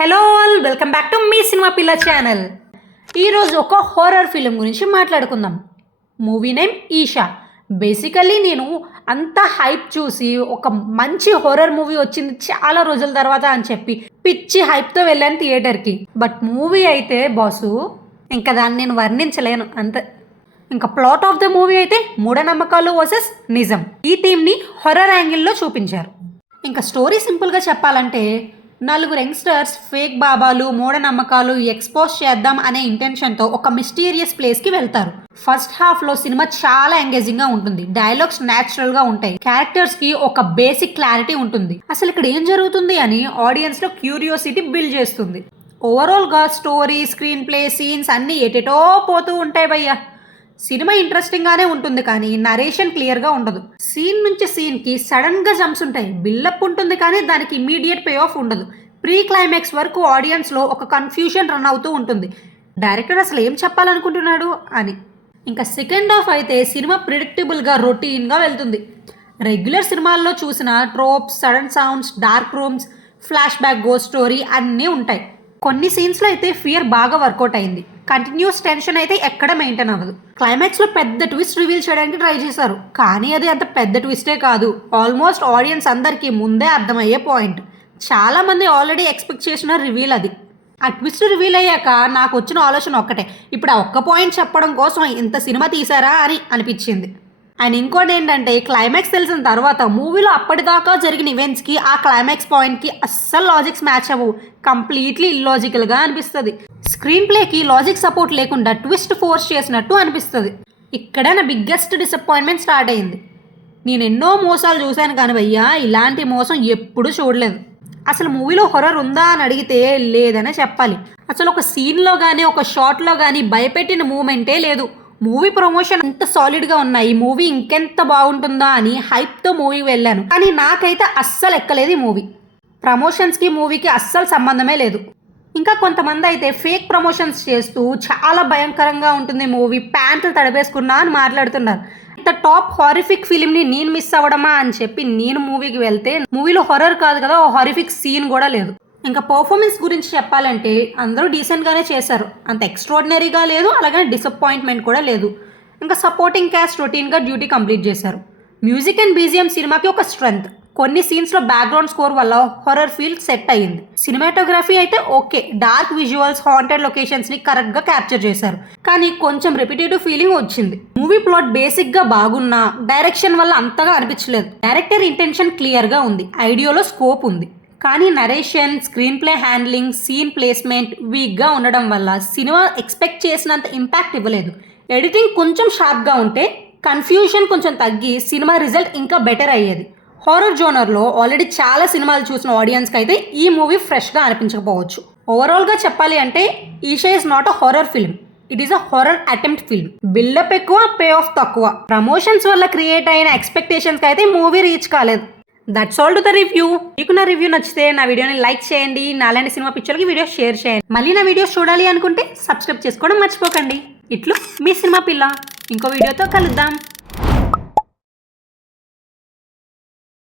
Hello all, welcome back to me cinema పిల్ల channel. ఈరోజు ఒక హారర్ ఫిలిం గురించి మాట్లాడుకుందాం. Movie name Isha. బేసికల్లీ నేను అంత హైప్ చూసి ఒక మంచి హారర్ మూవీ వచ్చింది చాలా రోజుల తర్వాత అని చెప్పి పిచ్చి హైప్తో వెళ్ళాను థియేటర్కి. బట్ మూవీ అయితే బాసు ఇంకా దాన్ని నేను వర్ణించలేను అంతే. ఇంకా ప్లాట్ ఆఫ్ ద మూవీ అయితే మూఢనమ్మకాలు వర్సెస్ నిజం. ఈ థీమ్ని హారర్ యాంగిల్లో చూపించారు. ఇంకా స్టోరీ సింపుల్గా చెప్పాలంటే నలుగురు యంగ్స్టర్స్ ఫేక్ బాబాలు మూఢనమ్మకాలు ఎక్స్పోజ్ చేద్దాం అనే ఇంటెన్షన్తో ఒక మిస్టీరియస్ ప్లేస్కి వెళ్తారు. ఫస్ట్ హాఫ్లో సినిమా చాలా ఎంగేజింగ్గా ఉంటుంది. డైలాగ్స్ న్యాచురల్గా ఉంటాయి. క్యారెక్టర్స్కి ఒక బేసిక్ క్లారిటీ ఉంటుంది. అసలు ఇక్కడ ఏం జరుగుతుంది అని ఆడియన్స్లో క్యూరియాసిటీ బిల్డ్ చేస్తుంది. ఓవరాల్గా స్టోరీ, స్క్రీన్ ప్లే, సీన్స్ అన్నీ ఎటెటో పోతూ ఉంటాయి భయ్యా. సినిమా ఇంట్రెస్టింగ్గానే ఉంటుంది కానీ నరేషన్ క్లియర్గా ఉండదు. సీన్ నుంచి సీన్కి సడన్గా జంప్స్ ఉంటాయి. బిల్డప్ ఉంటుంది కానీ దానికి ఇమీడియట్ పే ఆఫ్ ఉండదు. ప్రీ క్లైమాక్స్ వరకు ఆడియన్స్లో ఒక కన్ఫ్యూజన్ రన్ అవుతూ ఉంటుంది. డైరెక్టర్ అసలు ఏం చెప్పాలనుకుంటున్నాడు అని. ఇంకా సెకండ్ హాఫ్ అయితే సినిమా ప్రిడిక్టబుల్గా రొటీన్గా వెళ్తుంది. రెగ్యులర్ సినిమాల్లో చూసిన ట్రోప్స్, sudden sounds, dark rooms, flash back, ghost story అన్నీ ఉంటాయి. కొన్ని సీన్స్లో అయితే ఫియర్ బాగా వర్కౌట్ అయింది. కంటిన్యూస్ టెన్షన్ అయితే ఎక్కడ మెయింటైన్ అవ్వదు. క్లైమాక్స్లో పెద్ద ట్విస్ట్ రివీల్ చేయడానికి ట్రై చేశారు కానీ అది అంత పెద్ద ట్విస్టే కాదు. ఆల్మోస్ట్ ఆడియన్స్ అందరికీ ముందే అర్థమయ్యే పాయింట్. చాలామంది ఆల్రెడీ ఎక్స్పెక్ట్ చేసిన రివీల్ అది. ఆ ట్విస్ట్ రివీల్ అయ్యాక నాకు వచ్చిన ఆలోచన ఒక్కటే, ఇప్పుడు ఆ ఒక్క పాయింట్ చెప్పడం కోసం ఇంత సినిమా తీసారా అని అనిపించింది. అండ్ ఇంకోటి ఏంటంటే క్లైమాక్స్ తెలిసిన తర్వాత మూవీలో అప్పటిదాకా జరిగిన ఈవెంట్స్కి ఆ క్లైమాక్స్ పాయింట్కి అస్సలు లాజిక్స్ మ్యాచ్ అవ్వవు. కంప్లీట్లీ ఇల్లాజికల్గా అనిపిస్తుంది. స్క్రీన్ ప్లేకి లాజిక్ సపోర్ట్ లేకుండా ట్విస్ట్ ఫోర్స్ చేసినట్టు అనిపిస్తుంది. ఇక్కడ నా బిగ్గెస్ట్ డిసప్పాయింట్మెంట్ స్టార్ట్ అయింది. నేను ఎన్నో మోసాలు చూశాను కానీ భయ్యా ఇలాంటి మోసం ఎప్పుడూ చూడలేదు. అసలు మూవీలో హొరర్ ఉందా అని అడిగితే లేదనే చెప్పాలి. అసలు ఒక సీన్లో కానీ ఒక షాట్లో కానీ భయపెట్టిన మూమెంటే లేదు. మూవీ ప్రమోషన్ ఎంత సాలిడ్గా ఉన్నాయి, మూవీ ఇంకెంత బాగుంటుందా అని హైప్తో మూవీకి వెళ్ళాను కానీ నాకైతే అస్సలు ఎక్కలేదు ఈ మూవీ. ప్రమోషన్స్కి మూవీకి అస్సలు సంబంధమే లేదు. ఇంకా కొంతమంది అయితే ఫేక్ ప్రమోషన్స్ చేస్తూ చాలా భయంకరంగా ఉంటుంది మూవీ, ప్యాంట్లు తడిపేసుకున్నా అని మాట్లాడుతున్నారు. ఇంత టాప్ హారిఫిక్ ఫిలింని నేను మిస్ అవ్వడమా అని చెప్పి నేను మూవీకి వెళ్తే మూవీలో హొరర్ కాదు కదా, ఓ హారిఫిక్ సీన్ కూడా లేదు. ఇంకా పర్ఫార్మెన్స్ గురించి చెప్పాలంటే అందరూ డీసెంట్గానే చేశారు. అంత ఎక్స్ట్రాడినరీగా లేదు, అలాగే డిసప్పాయింట్మెంట్ కూడా లేదు. ఇంకా సపోర్టింగ్ క్యాస్ట్ రొటీన్గా డ్యూటీ కంప్లీట్ చేశారు. మ్యూజిక్ అండ్ బీజిఎం సినిమాకి ఒక స్ట్రెంగ్త్. కొన్ని సీన్స్లో బ్యాక్గ్రౌండ్ స్కోర్ వల్ల హారర్ ఫీల్ సెట్ అయ్యింది. సినిమాటోగ్రఫీ అయితే ఓకే, డార్క్ విజువల్స్, హాంటెడ్ లొకేషన్స్ని కరెక్ట్గా క్యాప్చర్ చేశారు కానీ కొంచెం రిపిటేటివ్ ఫీలింగ్ వచ్చింది. మూవీ ప్లాట్ బేసిక్గా బాగున్నా డైరెక్షన్ వల్ల అంతగా అనిపించలేదు. డైరెక్టర్ ఇంటెన్షన్ క్లియర్గా ఉంది, ఐడియాలో స్కోప్ ఉంది కానీ narration, screen play handling, scene placement వీక్గా ఉండడం వల్ల సినిమా ఎక్స్పెక్ట్ చేసినంత ఇంపాక్ట్ ఇవ్వలేదు. ఎడిటింగ్ కొంచెం షార్ప్గా ఉంటే కన్ఫ్యూజన్ కొంచెం తగ్గి సినిమా రిజల్ట్ ఇంకా బెటర్ అయ్యేది. హారర్ జోనర్లో ఆల్రెడీ చాలా సినిమాలు చూసిన ఆడియన్స్కి అయితే ఈ మూవీ ఫ్రెష్గా అనిపించకపోవచ్చు. ఓవరాల్గా చెప్పాలి అంటే Eesha is not a horror film, it is a horror attempt film. Buildup ఎక్కువ, పే ఆఫ్ తక్కువ. ప్రమోషన్స్ వల్ల క్రియేట్ అయిన ఎక్స్పెక్టేషన్స్కి అయితే మూవీ రీచ్ కాలేదు. That's all to the review. మీకు నా రివ్యూ నచ్చితే నా వీడియోని లైక్ చేయండి, నాలాంటి సినిమా పిక్చర్కి వీడియో షేర్ చేయండి. మళ్ళీ నా వీడియోస్ చూడాలి అనుకుంటే సబ్స్క్రైబ్ చేసుకోవడం మర్చిపోకండి. ఇట్లు మీ సినిమా పిల్ల. ఇంకో వీడియోతో కలుద్దాం.